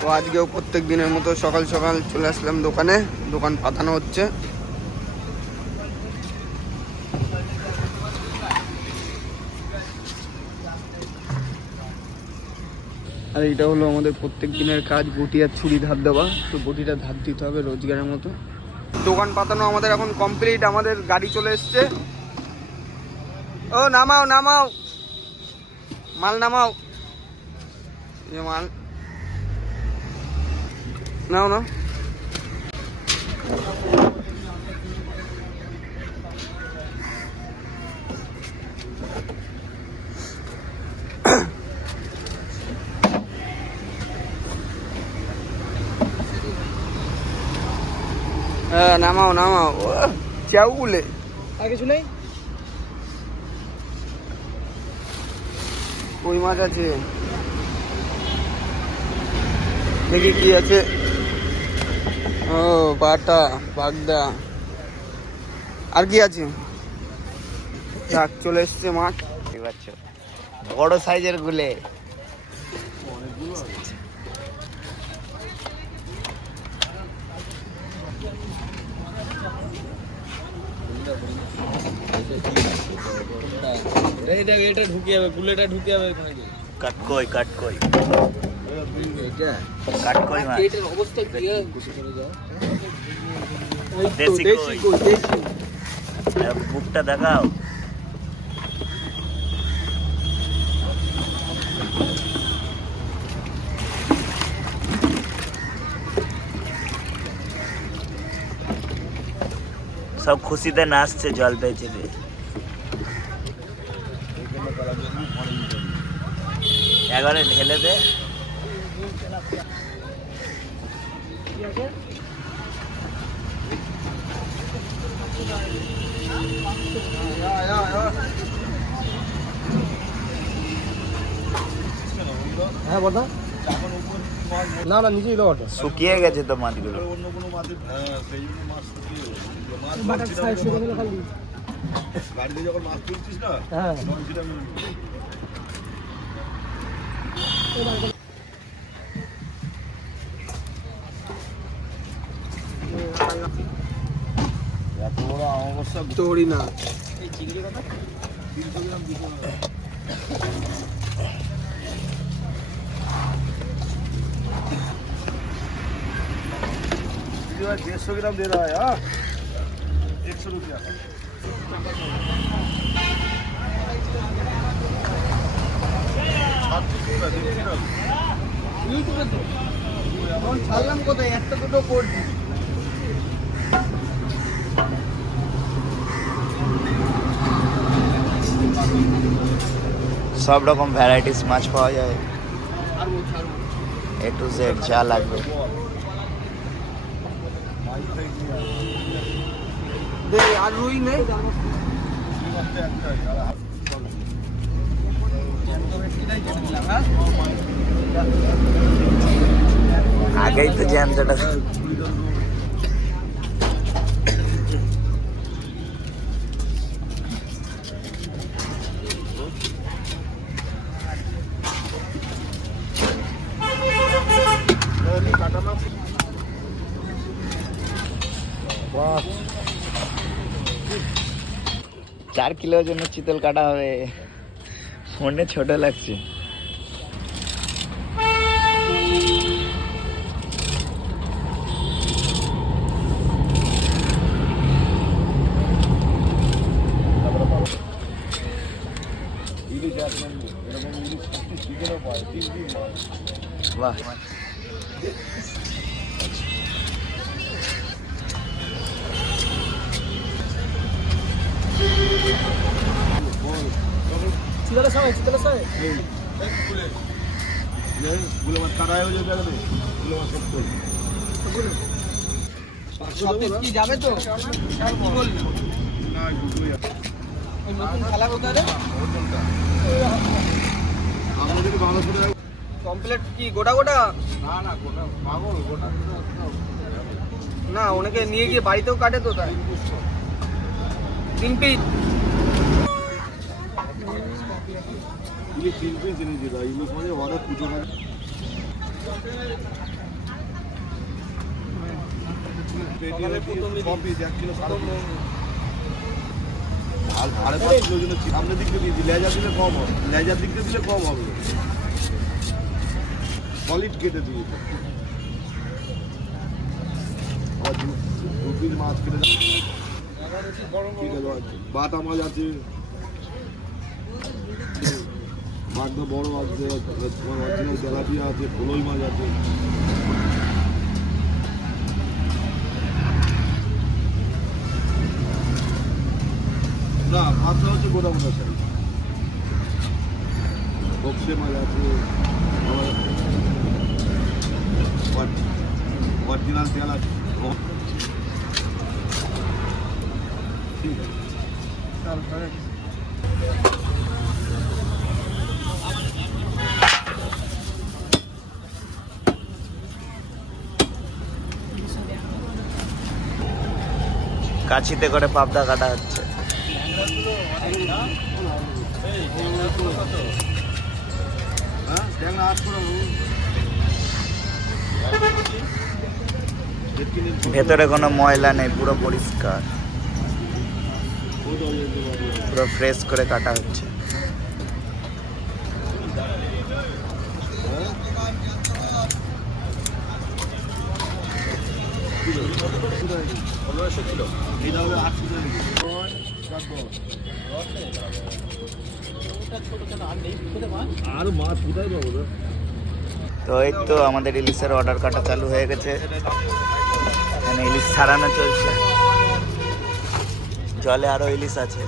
তো আজকেও প্রত্যেক দিনের মতো সকাল সকাল চলে আসলাম দোকানে, দোকান পাতানো হচ্ছে। আর এটা হলো আমাদের প্রত্যেক দিনের কাজ, বটি আর ছুরি ধার দেওয়া। তো বটিটা ধার দিতে হবে রোজগারের মতো। দোকান পাতানো আমাদের এখন কমপ্লিট, আমাদের গাড়ি চলে এসছে। ও নামাও নামাও, মাল নামাও, মাল নাও না। হ্যাঁ নামাও নামাও, চাউগুলে আর কিছু নেই। কই মাছ আছে, দেখি কি আছে। ও বাটা বাগদা, আর কি আছে? যাক চলে এসছে মাছ। বড় সাইজের গুলে এটা ঢুকে যাবে, গুলেটা ঢুকে যাবে। কাটকই কাটকই কাটকই মাছ। এটার অবস্থা কি? দেশি কই, দেশি। বুকটা দেখাও। সব খুশিতে নাচছে জল পেয়েছে। এবারে ঢেলে দে। হ্যাঁ বলতো না না, নিজেই লো। শুকিয়ে গেছে তো মাছগুলো। অন্য কোনো মাছের সেই জন্য মাছ শুকিয়ে বাড়িতে যখন মাছ তুলছিস না, হ্যাঁ সেটা এত বড় অবস্থা তোরই না। 300 গ্রাম 150 ग्राम दे रहा है। हाँ 100 रुपया। ইউটিউবে তো এখন ছাড়লাম কোথায়, একটা দুটো করছি। সব রকম ভ্যারাইটিস মাছ পাওয়া যায়, এ টু জেড যা লাগবে। আর রুই নেই। আগেই তো জ্যামটা। বাহ 4 কিলোর জন্য চিতল কাটা হবে। ফোনে ছোট লাগছে। বাহ যাবে তো কি বললি? নতুন খেলা কোথায় রে? কমপ্লিট কি গোটা গোটা? না ওনাকে নিয়ে গিয়ে বাড়িতেও কাটে তো, তাই 3 পিস। ये 3 पिस नहीं दे रहा, ये मुझे वाला पूछो ना। পেটি ছ পিস 1 কিলো আর 5.5 কিলোর জন্য সামনের দিক দিয়ে দিয়েছি, লেজার দিলে কম হবে, লেজার দিক দিয়ে দিলে কম হবে, সলিড কেটে দিয়েছি। আবার দু পিস মাছ কেটে বাটা মাছ আছে, মাছটা বড় আছে, অরিজিনাল তেলাপিয়া আছে, ফলই মাছ আছে। না মাছটা হচ্ছে গোটা মোটা সাইজ, বক্সে মাছ আছে, অরিজিনাল তেল আছে। ঠিক আছে কাছিতে করে পাবদা কাটা হচ্ছে। ভেতরে কোনো ময়লা নেই, পুরো পরিষ্কার, পুরো ফ্রেশ করে কাটা হচ্ছে। আরো মাছ কোথায় পাবো? তো এই তো আমাদের ইলিশের অর্ডার কাটা চালু হয়ে গেছে, এখানে ইলিশ ছাড়ানো চলছে, জলে আরো ইলিশ আছে।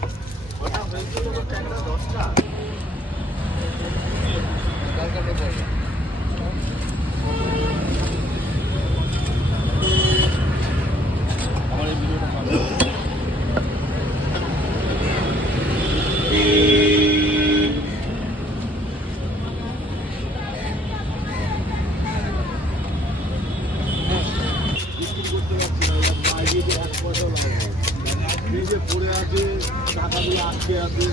পড়ে আছে, টাকা দিয়ে আটকে আছে।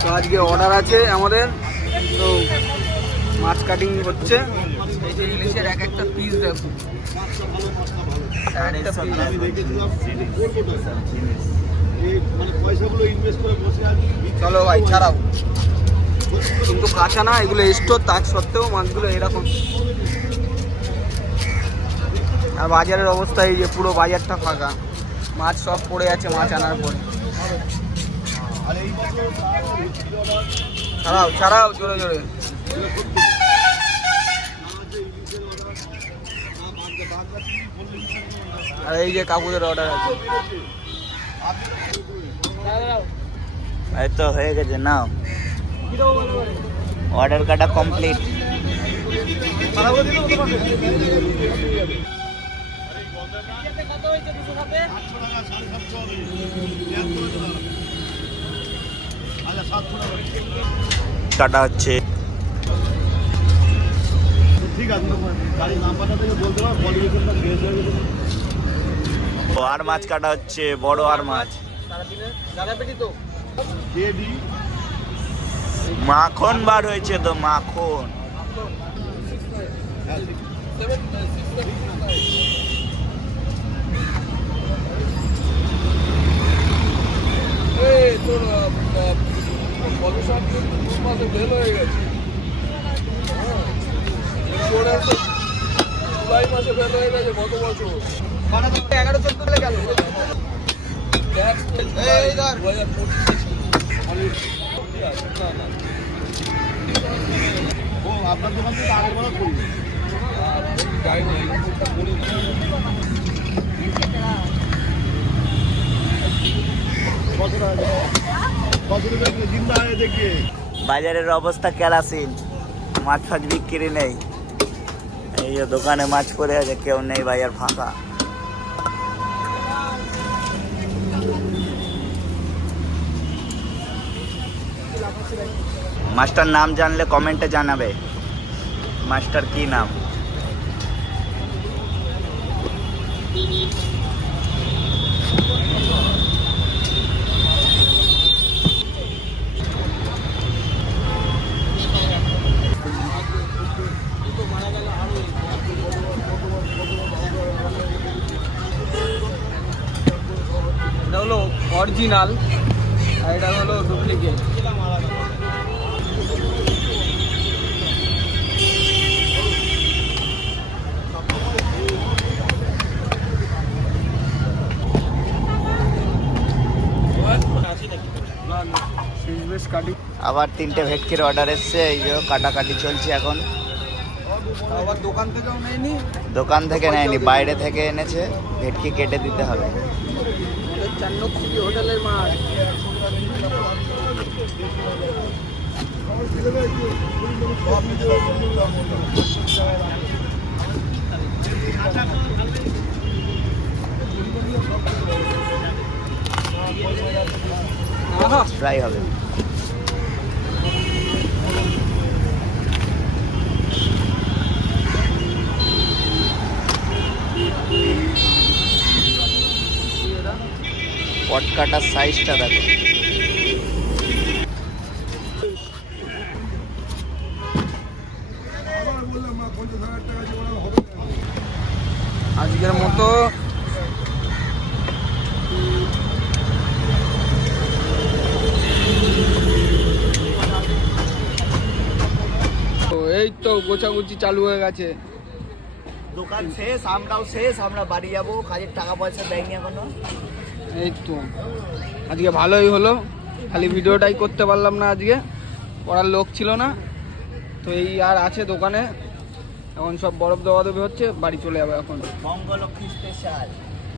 তো আজকে অর্ডার আছে আমাদের, তো মাছ কাটিং হচ্ছে। এই যে ইলিশের এক একটা পিস দেখুন, চলো ভাই ছাড়াও, কিন্তু কাঁচা না, এগুলো স্টোর, তার সত্ত্বেও মাছগুলো এরকম। আর বাজারের অবস্থা এই যে পুরো বাজারটা ফাঁকা, মাছ সব পড়ে আছে মাছ আনার পরে। ছাড়াও ছাড়াও জোরে জোরে। আর এই যে কাকুদের অর্ডার আছে, এই তো হয়ে গেছে, নাও অর্ডার কাটা কমপ্লিট। কাটা হচ্ছে, ঠিক আছে, গাড়ির নাম্বারটা থেকে বলতে পারো, কোয়ালিফিকেশনটা শেষ হয়ে গেছে। আর মাছ কাটা হচ্ছে, বড় আর মাছ, মাখন বার হয়েছে তো, মাখন। জুলাই মাসে ফেল হয়ে গেছে গত বছর, 11-14 গেল। ও আপনার দোকান থেকে আগের বেলা করি বাজারের অবস্থা কেরাসিন, মাছ ফাছ বিক্রি নেই, এই যে দোকানে মাছ পড়ে আছে, কেউ নেই, বাজার ফাঁকা। মাছটার নাম জানলে কমেন্টে জানাবে, মাছটার কি নাম। অরিজিনাল, আর এটা হলো ডুপ্লিকেট। আবার 3টে ভেটকির অর্ডার এসছে, এই যে কাটাকাটি চলছে এখন। আবার দোকান থেকেও নেয়নি, দোকান থেকে নেয়নি, বাইরে থেকে এনেছে, ভেটকি কেটে দিতে হবে। আমাদের চান্নক সিটি হোটেলের মাছ। আহা, ফ্রাই হবে। পট কাটার সাইজটা দেখো। আজকের মতো তো এই তো গোছাগুছি চালু হয়ে গেছে। দোকান শেষ, আমরাও শেষ, আমরা বাড়ি যাবো, কাজের টাকা পয়সা দেয়নি এখনো। এই তো আজকে ভালোই হলো, খালি ভিডিওটাই করতে পারলাম না আজকে, করার লোক ছিল না। তো এই আর আছে দোকানে, এখন সব বরফ দেওয়া দেবে হচ্ছে, বাড়ি চলে যাবে এখন। মঙ্গলক্ষী স্পেশাল।